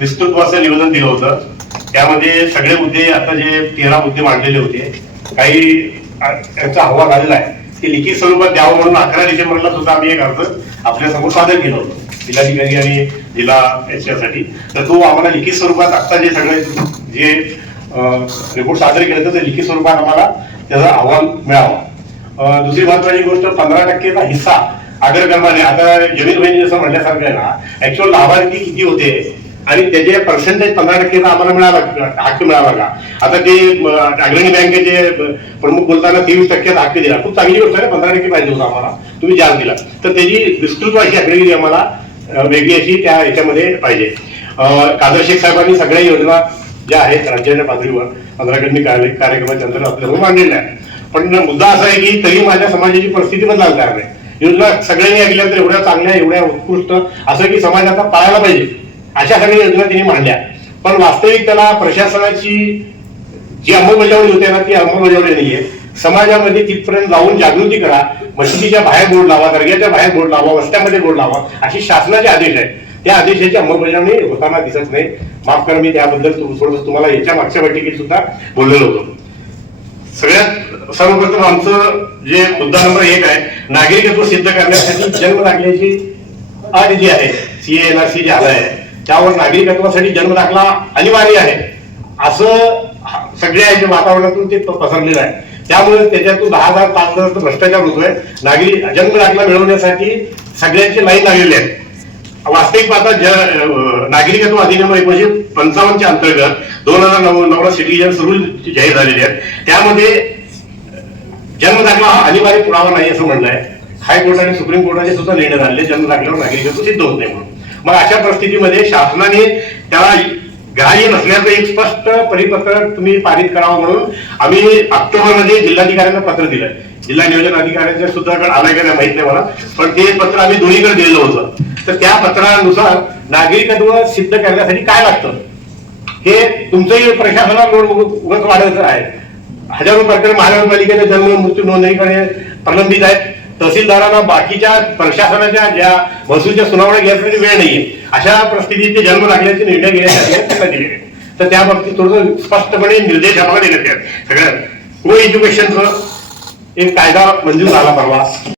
विस्तृत असं निवेदन दिलं होतं. त्यामध्ये सगळे मुद्दे आता जे तेरा मुद्दे मांडलेले होते काही त्यांचा हवा आलेला आहे. की लिखित स्वरूपात द्यावं म्हणून अकरा डिसेंबरला सुद्धा आम्ही एक अर्ज आपल्यासमोर सादर केलं होतं जिल्हाधिकारी आणि जिल्हा याच्यासाठी. तर तो आम्हाला लिखित स्वरूपात आता जे सगळे जे रिपोर्ट सादर केले तर ते लिखित स्वरूपात आम्हाला त्याचा अहवाल मिळावा. दुसरी महत्वाची गोष्ट पंधरा टक्केचा हिस्सा अग्रक्रमाने आता जमीन बहिणी जसं म्हणल्यासारखं आहे ना ऍक्च्युअल लाभार्थी किती होते आणि त्याचे पर्सेंटेज पंधरा टक्केचा आम्हाला मिळाला हक्क मिळाला का? आता ते अग्रणी बँकेचे प्रमुख बोलताना तेवीस टक्क्याचा हक्क दिला. खूप चांगली गोष्ट आहे पंधरा टक्के पाहिजे होता आम्हाला. तुम्ही जास्त दिला. तर त्याची विस्तृत अशी आकडेगिरी आम्हाला वेगळी अशी त्या याच्यामध्ये पाहिजे. कादर शेख साहेबांनी सगळ्या योजना ज्या आहेत राज्याच्या पातळीवर पंधराकडनी कार्य कार्यक्रमाच्या अंतर्गत आपल्याला मांडलेल्या आहेत. पण मुद्दा असा आहे की तरी माझ्या समाजाची परिस्थिती बदलायला तयार नाही. योजना सगळ्यांनी ऐकल्या तर एवढ्या चांगल्या एवढ्या उत्कृष्ट असं की समाज आता पाळायला पाहिजे. अशा सगळ्या योजना त्यांनी मांडल्या. पण वास्तविक त्याला प्रशासनाची जी अंमलबजावणी होते ना ती अंमलबजावणी नाहीये. समाजामध्ये तिथपर्यंत जाऊन जागृती करा. मशिदीच्या बाहेर बोर्ड लावा दर्ग्याच्या बाहेर बोर्ड लावा वस्त्यामध्ये बोर्ड लावा अशी शासनाचे आदेश आहेत. त्या आदेशाची अंमलबजावणी होताना दिसत नाही. माफ करा मी त्याबद्दल थोडस थोडंसं तुम्हाला याच्या मागच्या बैठकीत सुद्धा बोललेलो होतो. सगळ्यात सर्वप्रथम आमचं जे मुद्दा नंबर एक आहे नागरिकत्व सिद्ध करण्यासाठी जन्म लागल्याची अट जी आहे सीएनआरसी जी आलं आहे त्यावर नागरिकत्वासाठी जन्म दाखला अनिवार्य आहे. असं सगळ्या याच्या वातावरणातून ते पसरलेलं आहे. त्यामुळे त्याच्यातून दहा हजार पाच हजार भ्रष्टाचार होतोय. नागरिक जन्म दाखला मिळवण्यासाठी सगळ्यांची लाईन लागलेली आहे. वास्तविक पाहता ज नागरिकत्व अधिनियम एकोणीशे पंचावन्नच्या अंतर्गत दोन हजार नऊ नऊला सिटीजन रूल जाहीर झालेले आहेत त्यामध्ये जन्म दाखला हा अनिवार्य पुरावा नाही असं म्हणणं आहे. हायकोर्ट आणि सुप्रीम कोर्टाचे सुद्धा निर्णय झाले जन्म दाखल्यावर नागरिकत्व सिद्ध होत नाही म्हणून. मग अशा परिस्थितीमध्ये शासनाने त्याला ग्राह्य नसल्याचं एक स्पष्ट परिपत्रक तुम्ही पारित करावं म्हणून आम्ही ऑक्टोबरमध्ये जिल्हाधिकाऱ्यांना पत्र दिलं जिल्हा नियोजन अधिकाऱ्यांच्या सुद्धा कडे काय नाही माहीत नाही मला पण ते पत्र आम्ही दोन्हीकडे दिलेलं होतं. तर त्या पत्रानुसार नागरिकत्व सिद्ध करण्यासाठी काय लागतं? हे तुमचंही प्रशासनाला उगत वाढायचं आहे. हजारो प्रकारे महानगरपालिकेच्या जन्म मृत्यू नोंदणीकडे प्रलंबित आहेत. तहसीलदारांना बाकीच्या प्रशासनाच्या ज्या महसूलच्या सुनावण्या घेण्यासाठी वेळ नाही. अशा परिस्थितीत ते जन्म दाखल्याचे निर्णय घेण्यासाठी त्यांना दिले तर त्या बाबतीत थोडं स्पष्टपणे निर्देश आम्हाला देण्यात आहेत सगळ्यात को एज्युकेशनचं एक कायदा मंजूर झाला परवा.